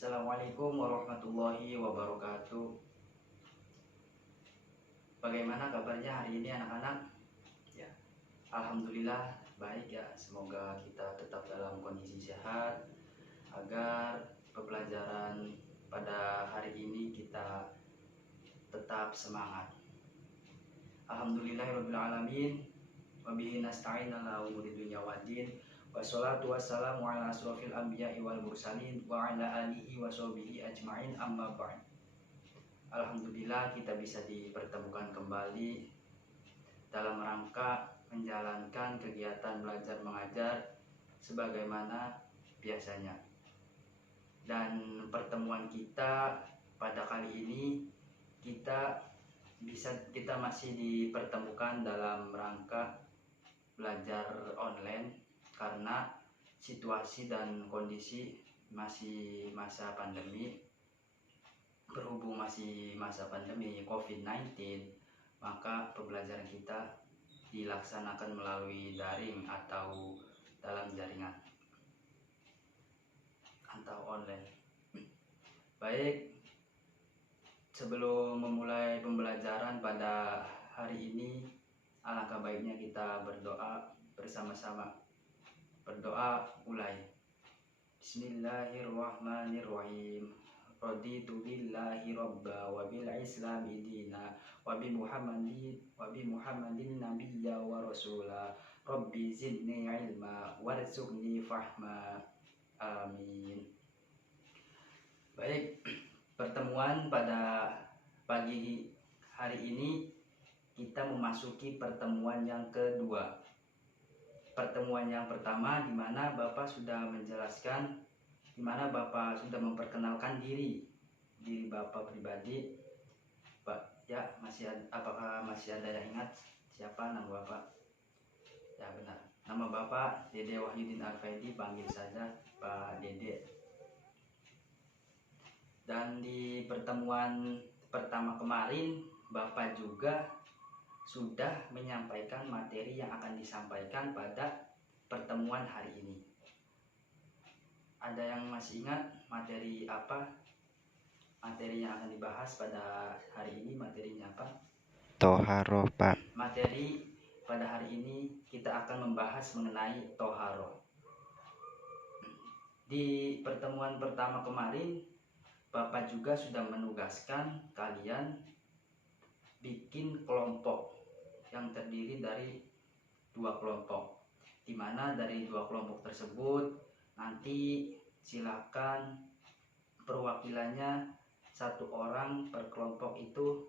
Assalamualaikum warahmatullahi wabarakatuh. Bagaimana kabarnya hari ini anak-anak? Ya, alhamdulillah baik ya. Semoga kita tetap dalam kondisi sehat agar pembelajaran pada hari ini kita tetap semangat. Alhamdulillahirabbil alamin. Wabihi nasta'in ala umuri dunya waddin. Wassalatu wassalamu ala asrofil anbiya'i wal mursalin wa ala alihi wa sahbihi ajma'in, amma ba'd. Alhamdulillah kita bisa dipertemukan kembali dalam rangka menjalankan kegiatan belajar mengajar sebagaimana biasanya. Dan pertemuan kita pada kali ini kita masih dipertemukan dalam rangka belajar online karena situasi dan kondisi masih masa pandemi. Berhubung masih masa pandemi COVID-19, maka pembelajaran kita dilaksanakan melalui daring atau dalam jaringan atau online. Baik, sebelum memulai pembelajaran pada hari ini, alangkah baiknya kita berdoa bersama-sama. Berdoa mulai. Bismillahirrahmanirrahim. Raditu billahi robba wa bil islami dina wa bi muhammadin nabiyya wa rasula rabbi zidni ilma warzuqni fahma, amin. Baik, pertemuan pada pagi hari ini kita memasuki pertemuan yang kedua. Pertemuan yang pertama di mana Bapak sudah menjelaskan, di mana Bapak sudah memperkenalkan diri Bapak pribadi. Pak, ya, apakah masih ada yang ingat siapa nama Bapak? Ya, benar. Nama Bapak Dede Wahyudin Alfaidi, panggil saja Pak Dede. Dan di pertemuan pertama kemarin Bapak juga sudah menyampaikan materi yang akan disampaikan pada pertemuan hari ini. Ada yang masih ingat materi apa? Materi yang akan dibahas pada hari ini materinya apa? Toharoh, Pak. Materi pada hari ini kita akan membahas mengenai toharoh. Di pertemuan pertama kemarin Bapak juga sudah menugaskan kalian bikin kelompok yang terdiri dari 2 kelompok, di mana dari 2 kelompok tersebut nanti silakan perwakilannya 1 orang per kelompok itu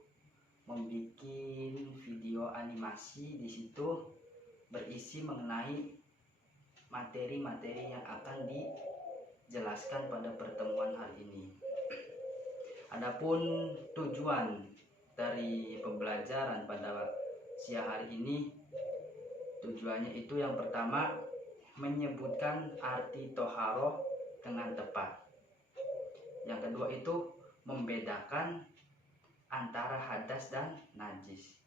membuat video animasi di situ berisi mengenai materi-materi yang akan dijelaskan pada pertemuan hari ini. Adapun tujuan dari pembelajaran pada siang hari ini, tujuannya itu yang pertama menyebutkan arti toharoh dengan tepat. Yang kedua itu membedakan antara hadas dan najis.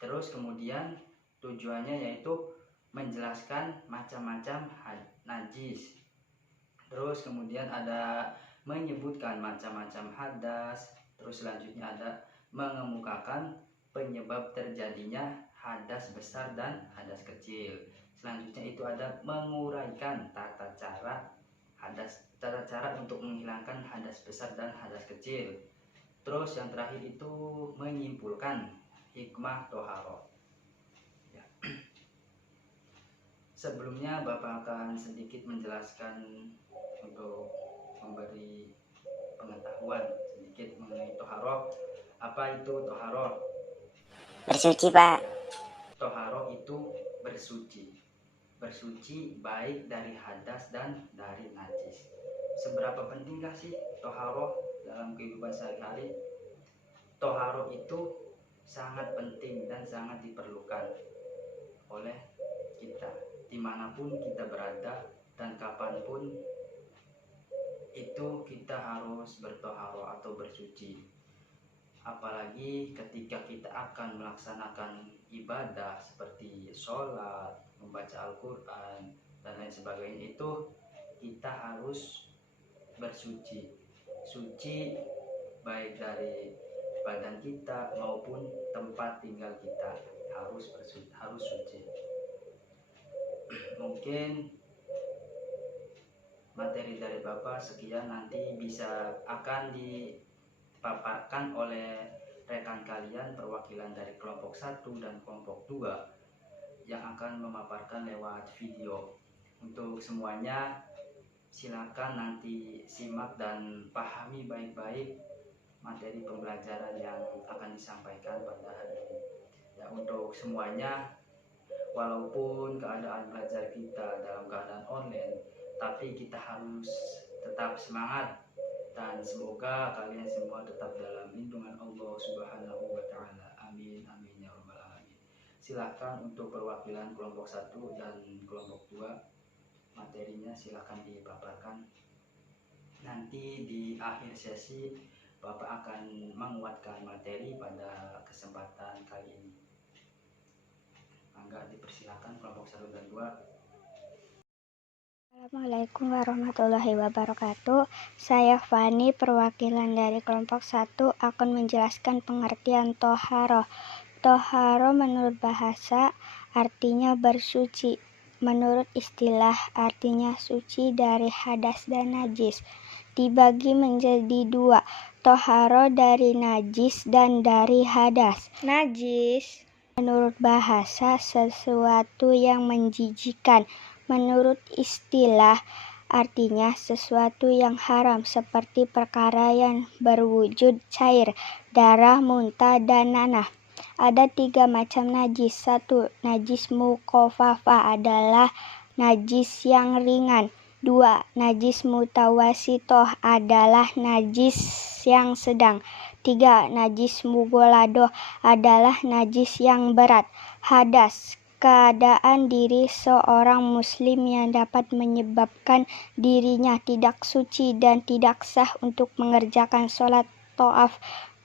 Terus kemudian tujuannya yaitu menjelaskan macam-macam najis. Terus kemudian ada menyebutkan macam-macam hadas. Terus selanjutnya ada mengemukakan penyebab terjadinya hadas besar dan hadas kecil. Selanjutnya itu ada menguraikan tata cara untuk menghilangkan hadas besar dan hadas kecil. Terus yang terakhir itu menyimpulkan hikmah toharoh. Ya. Sebelumnya Bapak akan sedikit menjelaskan untuk memberi pengetahuan sedikit mengenai toharoh. Apa itu toharoh? Bersuci, Pak. Toharoh itu bersuci. Bersuci baik dari hadas dan dari najis. Seberapa pentingkah sih toharoh dalam kehidupan sehari-hari? Toharoh itu sangat penting dan sangat diperlukan oleh kita dimanapun kita berada dan kapanpun itu kita harus bertoharoh atau bersuci. Apalagi ketika kita akan melaksanakan ibadah seperti sholat, membaca Al-Quran dan lain sebagainya, itu kita harus bersuci. Suci baik dari badan kita maupun tempat tinggal kita harus suci. Mungkin materi dari Bapak sekian, nanti akan dipaparkan oleh rekan kalian perwakilan dari kelompok 1 dan kelompok 2 yang akan memaparkan lewat video. Untuk semuanya silakan nanti simak dan pahami baik-baik materi pembelajaran yang akan disampaikan pada hari ini. Ya, untuk semuanya, walaupun keadaan belajar kita dalam keadaan online, tapi kita harus tetap semangat dan semoga kalian semua tetap dalam lindungan Allah Subhanahu wa taala. Amin amin ya rabbal alamin. Silakan untuk perwakilan kelompok 1 dan kelompok 2, materinya silakan dipaparkan. Nanti di akhir sesi Bapak akan menguatkan materi pada kesempatan kali ini. Mangga dipersilakan kelompok 1 dan 2. Assalamualaikum warahmatullahi wabarakatuh. Saya Fani, perwakilan dari kelompok 1 akan menjelaskan pengertian toharoh. Toharoh menurut bahasa artinya bersuci. Menurut istilah artinya suci dari hadas dan najis. Dibagi menjadi 2, toharoh dari najis dan dari hadas. Najis menurut bahasa sesuatu yang menjijikan. Menurut istilah artinya sesuatu yang haram seperti perkara yang berwujud cair, darah, muntah, dan nanah. Ada 3 macam najis. 1. Najis mukhaffafa adalah najis yang ringan. 2. Najis mutawasitoh adalah najis yang sedang. 3. Najis mughalladoh adalah najis yang berat. Hadas, keadaan diri seorang muslim yang dapat menyebabkan dirinya tidak suci dan tidak sah untuk mengerjakan sholat, tawaf,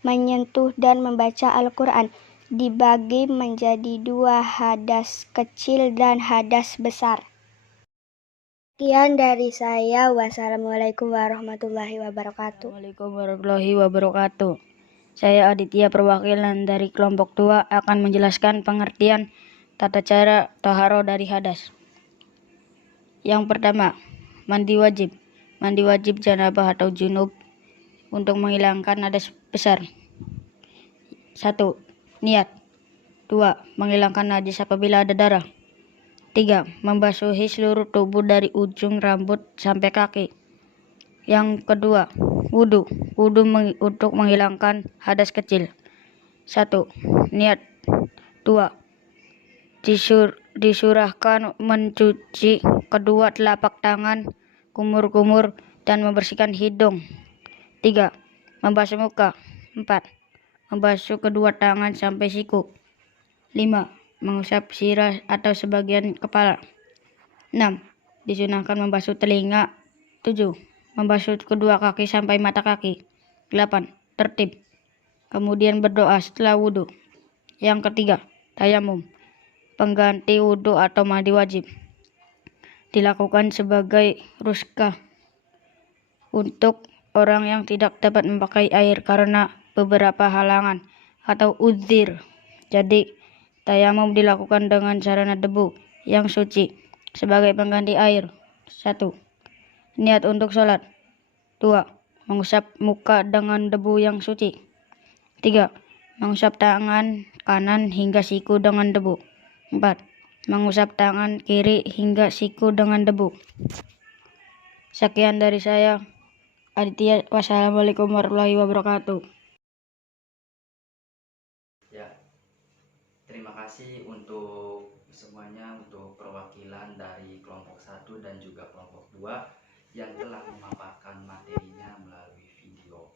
menyentuh dan membaca Al-Quran. Dibagi menjadi 2, hadas kecil dan hadas besar. Sekian dari saya. Wassalamualaikum warahmatullahi wabarakatuh. Assalamualaikum warahmatullahi wabarakatuh. Saya Aditya, perwakilan dari kelompok 2 akan menjelaskan pengertian tata cara toharoh dari hadas. Yang pertama, mandi wajib. Mandi wajib janabah atau junub untuk menghilangkan hadas besar. 1. Niat. 2. Menghilangkan najis apabila ada darah. 3. Membasuhi seluruh tubuh dari ujung rambut sampai kaki. Yang kedua, wudhu. Wudhu untuk menghilangkan hadas kecil. 1. Niat. 2. Disurahkan mencuci kedua telapak tangan, kumur-kumur, dan membersihkan hidung. 3. Membasuh muka. 4. Membasuh kedua tangan sampai siku. 5. Mengusap sirah atau sebagian kepala. 6. Disunahkan membasuh telinga. 7. Membasuh kedua kaki sampai mata kaki. 8. Tertib. Kemudian berdoa setelah wudhu. Yang ketiga, tayamum. Pengganti wudhu atau mandi wajib. Dilakukan sebagai ruskah untuk orang yang tidak dapat memakai air karena beberapa halangan atau uzir. Jadi, tayamum dilakukan dengan sarana debu yang suci sebagai pengganti air. 1. Niat untuk sholat. 2. Mengusap muka dengan debu yang suci. 3. Mengusap tangan kanan hingga siku dengan debu. 4. Mengusap tangan kiri hingga siku dengan debu. Sekian dari saya, Aditya. Wassalamualaikum warahmatullahi wabarakatuh. Ya, terima kasih untuk semuanya, untuk perwakilan dari kelompok 1 dan juga kelompok 2 yang telah memaparkan materinya melalui video.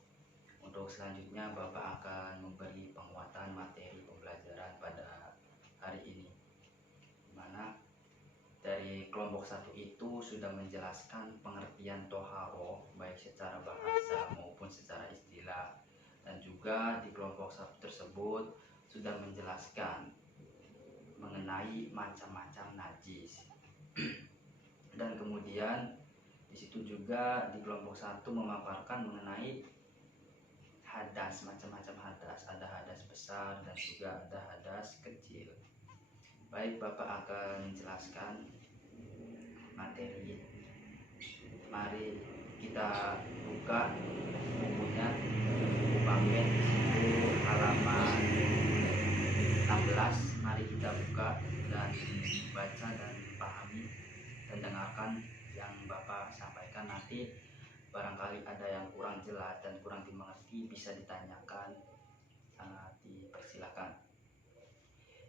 Untuk selanjutnya Bapak akan memberi penguatan materi pembelajaran pada hari ini, dimana dari kelompok 1 itu sudah menjelaskan pengertian toharoh baik secara bahasa maupun secara istilah, dan juga di kelompok 1 tersebut sudah menjelaskan mengenai macam-macam najis. Dan kemudian di situ juga di kelompok 1 memaparkan mengenai hadas, macam-macam hadas. Ada hadas besar dan juga ada hadas kecil. Baik, Bapak akan menjelaskan materi. Mari kita buka bukunya, buku paket itu halaman 16. Mari kita buka dan baca dan pahami dan dengarkan yang Bapak sampaikan. Nanti barangkali ada yang kurang jelas dan kurang dimengerti bisa ditanyakan, sangat dipersilakan.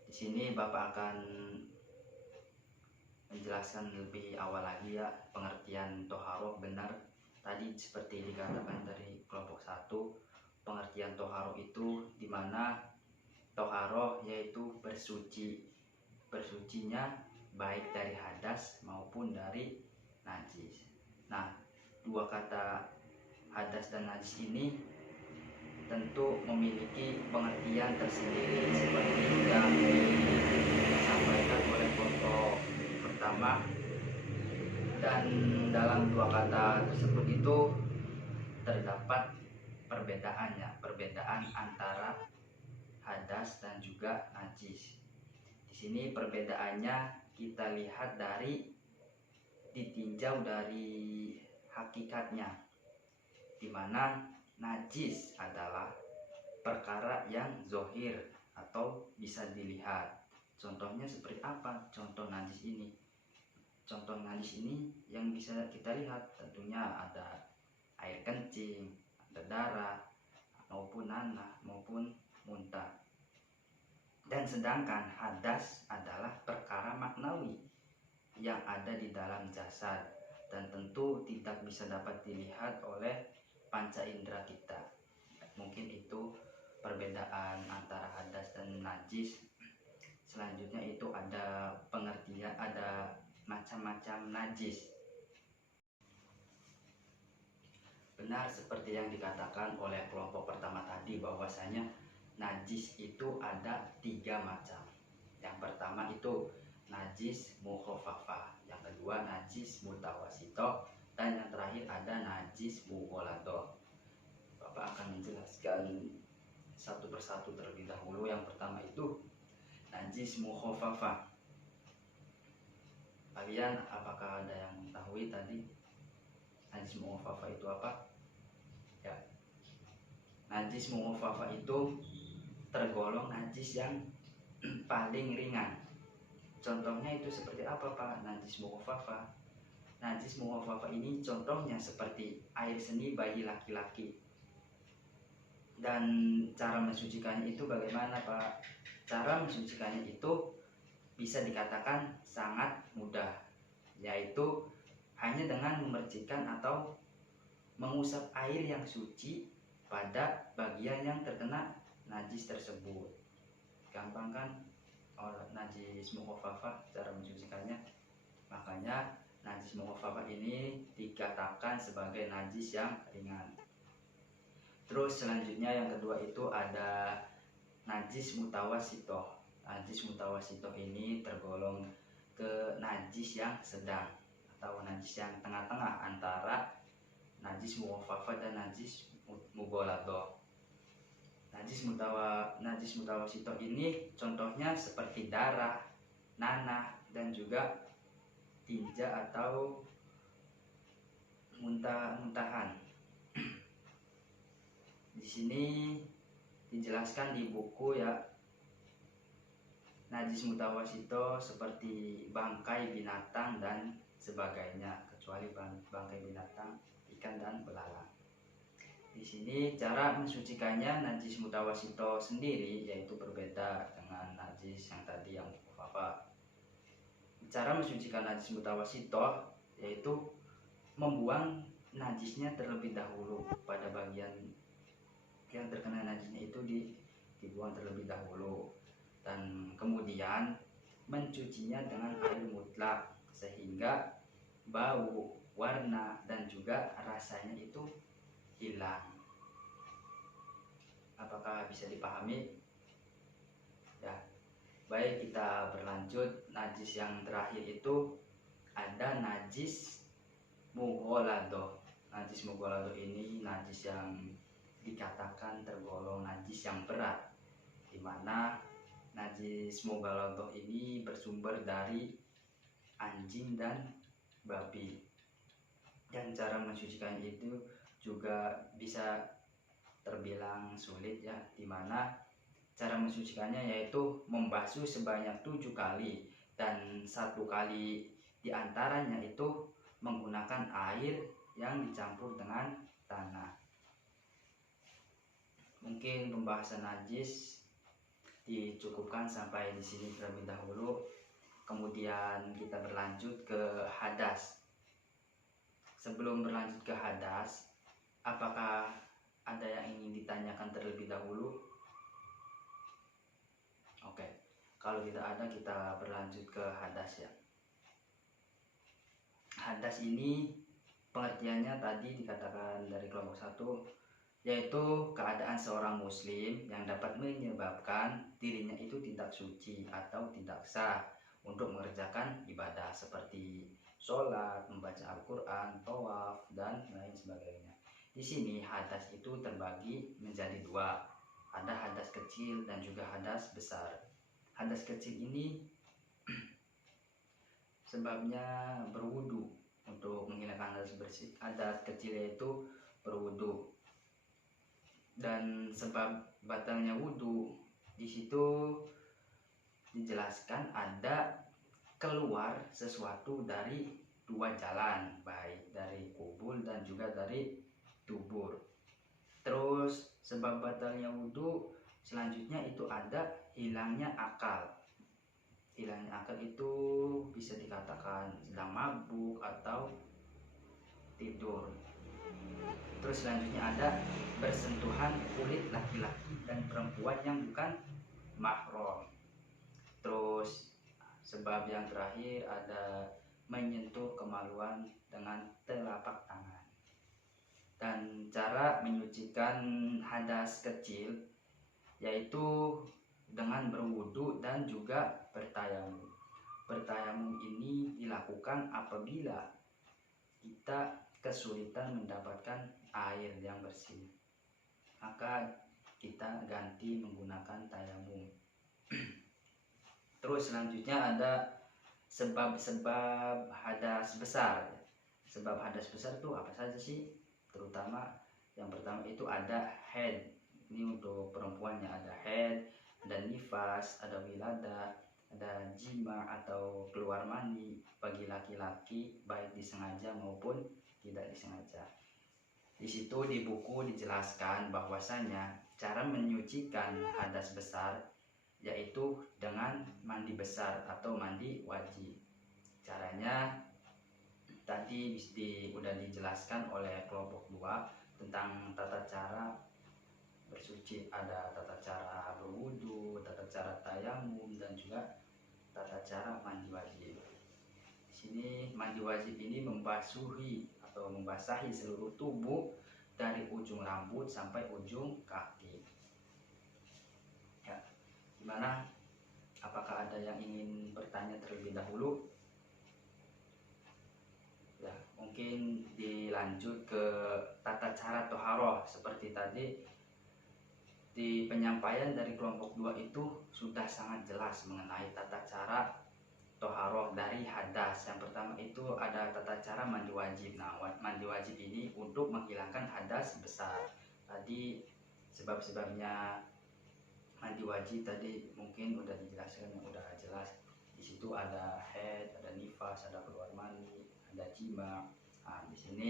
Di sini Bapak akan menjelaskan lebih awal lagi ya pengertian toharoh benar. Tadi seperti dikatakan dari kelompok 1, pengertian toharoh itu dimana toharoh yaitu bersuci. Bersucinya baik dari hadas maupun dari najis. Nah, dua kata hadas dan najis ini tentu memiliki pengertian tersendiri seperti yang disampaikan oleh kelompok pertama. Dan dalam dua kata tersebut itu terdapat perbedaannya, perbedaan antara hadas dan juga najis. Di sini perbedaannya kita lihat ditinjau dari hakikatnya, di mana najis adalah perkara yang zohir atau bisa dilihat. Contohnya seperti apa? Contoh najis ini yang bisa kita lihat tentunya ada air kencing, ada darah, maupun nanah, maupun muntah. Dan sedangkan hadas adalah perkara maknawi yang ada di dalam jasad dan tentu tidak bisa dapat dilihat oleh panca indera kita. Mungkin itu perbedaan antara hadas dan najis. Selanjutnya itu ada pengertian, ada macam-macam najis. Benar seperti yang dikatakan oleh kelompok pertama tadi, bahwasanya najis itu ada 3 macam. Yang pertama itu najis mukhafafah, yang kedua najis mutawasito, dan yang terakhir ada najis mughaladoh. Bapak akan menjelaskan satu persatu terlebih dahulu. Yang pertama itu najis mukhafafah. Kalian apakah ada yang mengetahui tadi najis mukhafafah itu apa? Ya, najis mukhafafah itu tergolong najis yang paling ringan. Contohnya itu seperti apa, Pak? Najis mukhafafah. Najis mukhafafah ini contohnya seperti air seni bayi laki-laki. Dan cara mensucikannya itu bagaimana, Pak? Cara mensucikannya itu bisa dikatakan sangat mudah, yaitu hanya dengan memercikan atau mengusap air yang suci pada bagian yang terkena najis tersebut. Gampang kan? Najis mukhafafah cara mensucikannya. Makanya najis mukhafafah ini dikatakan sebagai najis yang ringan. Terus selanjutnya yang kedua itu ada najis mutawasito. Najis mutawasito ini tergolong ke najis yang sedang atau najis yang tengah-tengah antara najis mukhafafah dan najis mughaladoh. Najis mutawasito ini contohnya seperti darah, nanah, dan juga tinja atau muntahan. Di sini dijelaskan di buku ya, najis mutawasito seperti bangkai binatang dan sebagainya, kecuali bangkai binatang, ikan, dan belalang. Di sini cara mensucikannya najis mutawasito sendiri yaitu berbeda dengan najis yang tadi yang mukhafafah. Cara mensucikan najis mutawasito yaitu membuang najisnya terlebih dahulu. Pada bagian yang terkena najisnya itu dibuang terlebih dahulu, dan kemudian mencucinya dengan air mutlak sehingga bau, warna, dan juga rasanya itu hilang. Apakah bisa dipahami? Ya, baik, kita berlanjut. Najis yang terakhir itu ada najis mughaladzah. Najis mughaladzah ini najis yang dikatakan tergolong najis yang berat, di mana najis mughaladzah ini bersumber dari anjing dan babi, dan cara mensucikan itu juga bisa terbilang sulit ya, dimana cara mensucikannya yaitu membasuh sebanyak 7 kali, dan 1 kali diantaranya itu menggunakan air yang dicampur dengan tanah. Mungkin pembahasan najis dicukupkan sampai di sini terlebih dahulu, kemudian kita berlanjut ke hadas. Sebelum berlanjut ke hadas, apakah ada yang ingin ditanyakan terlebih dahulu? Oke, kalau tidak ada, kita berlanjut ke hadas ya. Hadas ini pengertiannya tadi dikatakan dari kelompok 1, yaitu keadaan seorang muslim yang dapat menyebabkan dirinya itu tidak suci atau tidak sah untuk mengerjakan ibadah seperti sholat, membaca Al-Quran, tawaf, dan lain sebagainya. Di sini hadas itu terbagi menjadi 2. Ada hadas kecil dan juga hadas besar. Hadas kecil ini sebabnya berwudu untuk menghilangkan hadas bersih. Hadas kecil yaitu berwudu. Dan sebab batalnya wudu di situ dijelaskan ada keluar sesuatu dari 2 jalan, baik dari kubul dan juga dari dubur. Terus sebab batalnya wudu selanjutnya itu ada hilangnya akal. Hilangnya akal itu bisa dikatakan sedang mabuk atau tidur. Terus selanjutnya ada bersentuhan kulit laki-laki dan perempuan yang bukan mahram. Terus sebab yang terakhir ada menyentuh kemaluan dengan telapak tangan. Dan cara menyucikan hadas kecil yaitu dengan berwudu dan juga bertayamum. Bertayamum ini dilakukan apabila kita kesulitan mendapatkan air yang bersih, maka kita ganti menggunakan tayamum. Terus selanjutnya ada sebab-sebab hadas besar. Sebab hadas besar itu apa saja sih? Terutama yang pertama itu ada haid. Ini untuk perempuannya ada haid, ada nifas, ada wiladah, ada jima atau keluar mani. Bagi laki-laki baik disengaja maupun tidak disengaja. Di situ di buku dijelaskan bahwasanya cara menyucikan hadas besar yaitu dengan mandi besar atau mandi wajib. Caranya tadi sudah dijelaskan oleh kelompok 2 tentang tata cara bersuci. Ada tata cara berwudu, tata cara tayamum, dan juga tata cara mandi wajib. Di sini mandi wajib ini membasahi seluruh tubuh dari ujung rambut sampai ujung kaki. Ya, gimana? Apakah ada yang ingin bertanya terlebih dahulu? Ya, mungkin dilanjut ke tata cara toharoh. Seperti tadi di penyampaian dari kelompok 2 itu sudah sangat jelas mengenai tata cara toharoh dari hadas. Yang pertama itu ada tata cara mandi wajib. Nah, mandi wajib ini untuk menghilangkan hadas besar. Tadi sebab-sebabnya mandi wajib tadi mungkin udah dijelaskan, udah jelas. Di situ ada haid, ada nifas, ada keluar mani, ada jima. Nah, di sini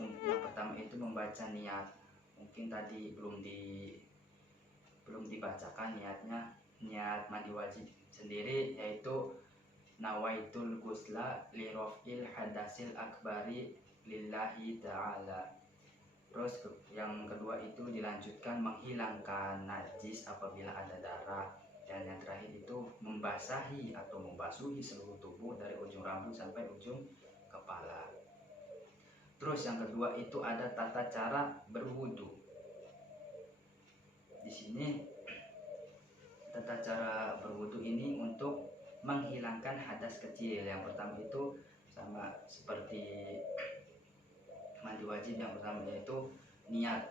yang pertama itu membaca niat. Mungkin tadi belum dibacakan niatnya. Niat mandi wajib sendiri yaitu nawaitul ghusla li raf'il hadasil akbari lillahi ta'ala. Terus yang kedua itu dilanjutkan menghilangkan najis apabila ada darah. Dan yang terakhir itu membasahi atau membasuhi seluruh tubuh dari ujung rambut sampai ujung kepala. Terus yang kedua itu ada tata cara berwudu. Di sini tata cara berwudu ini untuk menghilangkan hadas kecil. Yang pertama itu sama seperti mandi wajib yang pertama yaitu niat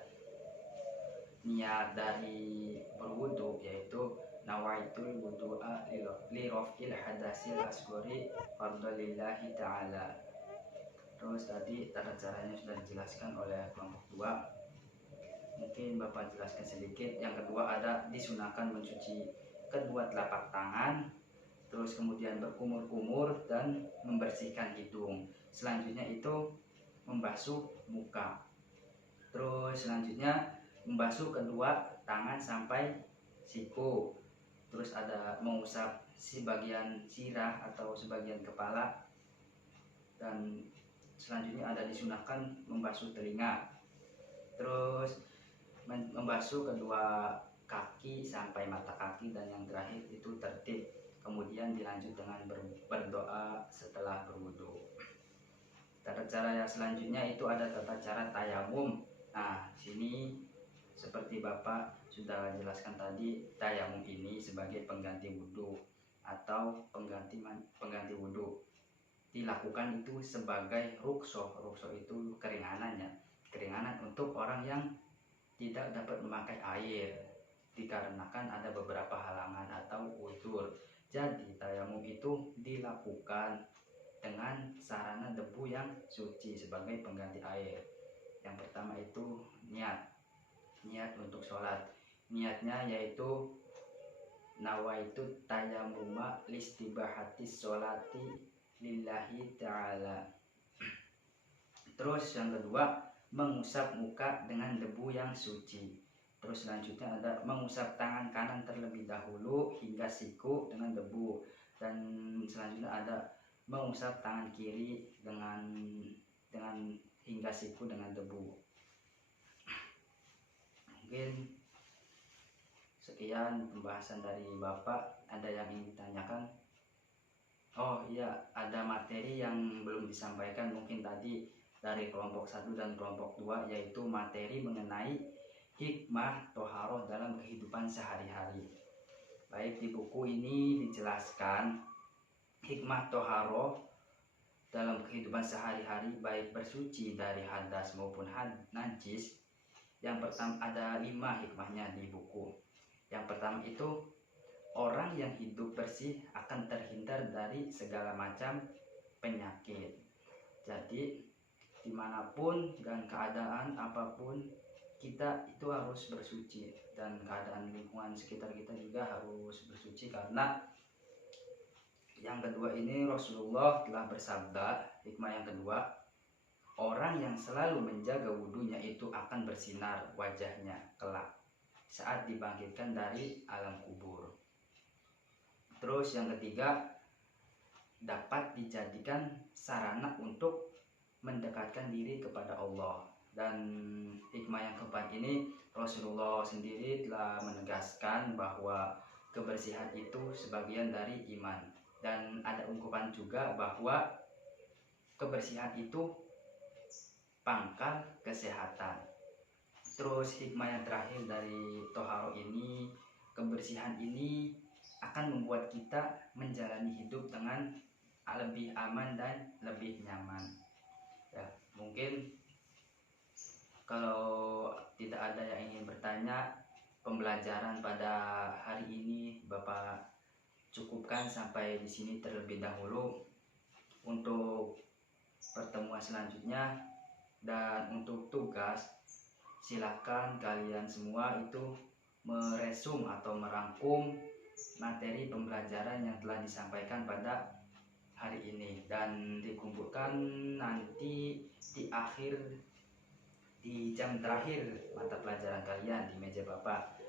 dari berwudu, yaitu nawaitul wudu'a li raf'il hadasil asghari fardalillahi ta'ala. Terus tadi tata caranya sudah dijelaskan oleh kelompok 2. Mungkin Bapak jelaskan sedikit. Yang kedua ada disunahkan mencuci kedua telapak tangan, terus kemudian berkumur-kumur dan membersihkan hidung. Selanjutnya itu membasuh muka. Terus selanjutnya membasuh kedua tangan sampai siku. Terus ada mengusap sebagian sirah atau sebagian kepala. Dan selanjutnya ada disunahkan membasuh telinga. Terus membasuh kedua kaki sampai mata kaki, dan yang terakhir itu tertib. Kemudian dilanjut dengan berdoa setelah berwudu. Tata cara yang selanjutnya itu ada tata cara tayamum. Nah, sini seperti Bapak sudah jelaskan tadi, tayamum ini sebagai pengganti wudu atau pengganti wudu. Dilakukan itu sebagai ruksoh. Ruksoh itu keringanannya. Keringanan untuk orang yang tidak dapat memakai air dikarenakan ada beberapa halangan atau uzur. Jadi tayamum itu dilakukan dengan sarana debu yang suci sebagai pengganti air. Yang pertama itu niat untuk sholat. Niatnya yaitu nawaitu tayamuma listibahatis sholati lillahi ta'ala. Terus yang kedua, mengusap muka dengan debu yang suci. Terus selanjutnya ada mengusap tangan kanan terlebih dahulu hingga siku dengan debu. Dan selanjutnya ada mengusap tangan kiri dengan hingga siku dengan debu. Mungkin sekian pembahasan dari Bapak. Ada yang ingin ditanyakan? Oh iya, ada materi yang belum disampaikan mungkin tadi dari kelompok 1 dan kelompok 2, yaitu materi mengenai hikmah toharoh dalam kehidupan sehari-hari. Baik, di buku ini dijelaskan hikmah toharoh dalam kehidupan sehari-hari, baik bersuci dari hadas maupun najis. Yang pertama ada 5 hikmahnya di buku. Yang pertama itu orang yang hidup bersih akan terhindar dari segala macam penyakit. Jadi dimanapun dan keadaan apapun kita itu harus bersuci, dan keadaan lingkungan sekitar kita juga harus bersuci. Karena yang kedua ini Rasulullah telah bersabda, hikmah yang kedua, orang yang selalu menjaga wudunya itu akan bersinar wajahnya kelak saat dibangkitkan dari alam kubur. Terus yang ketiga, dapat dijadikan sarana untuk mendekatkan diri kepada Allah. Dan hikmah yang keempat ini Rasulullah sendiri telah menegaskan bahwa kebersihan itu sebagian dari iman. Dan ada ungkapan juga bahwa kebersihan itu pangkal kesehatan. Terus hikmah yang terakhir dari toharo ini, kebersihan ini akan membuat kita menjalani hidup dengan lebih aman dan lebih nyaman. Ya, mungkin kalau tidak ada yang ingin bertanya, pembelajaran pada hari ini Bapak cukupkan sampai di sini terlebih dahulu. Untuk pertemuan selanjutnya dan untuk tugas, silakan kalian semua itu meresum atau merangkum materi pembelajaran yang telah disampaikan pada hari ini dan dikumpulkan nanti di jam terakhir mata pelajaran kalian di meja Bapak.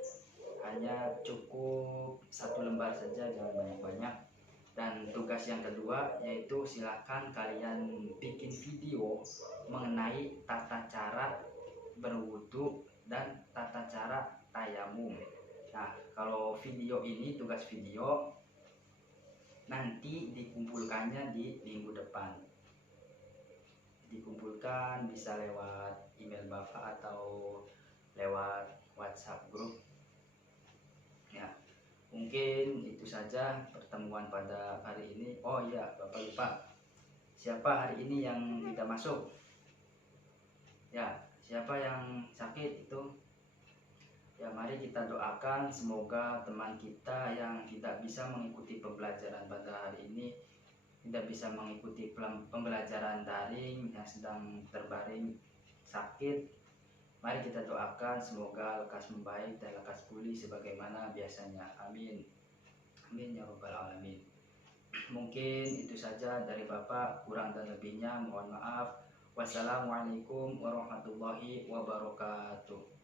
Hanya cukup 1 lembar saja, jangan banyak-banyak. Dan tugas yang kedua yaitu silakan kalian bikin video mengenai tata cara berwudu dan tata cara tayamum. Nah, kalau video ini, tugas video nanti dikumpulkannya di minggu depan. Dikumpulkan bisa lewat email Bapak atau lewat WhatsApp grup. Ya, mungkin itu saja pertemuan pada hari ini. Oh iya, Bapak lupa, siapa hari ini yang tidak masuk? Ya, siapa yang sakit itu, ya mari kita doakan semoga teman kita yang tidak bisa mengikuti pembelajaran pada hari ini, tidak bisa mengikuti pembelajaran daring, yang sedang terbaring sakit, mari kita doakan semoga lekas membaik dan lekas pulih sebagaimana biasanya. Amin. Amin ya rabbal alamin. Mungkin itu saja dari Bapak, kurang dan lebihnya mohon maaf. Wassalamualaikum warahmatullahi wabarakatuh.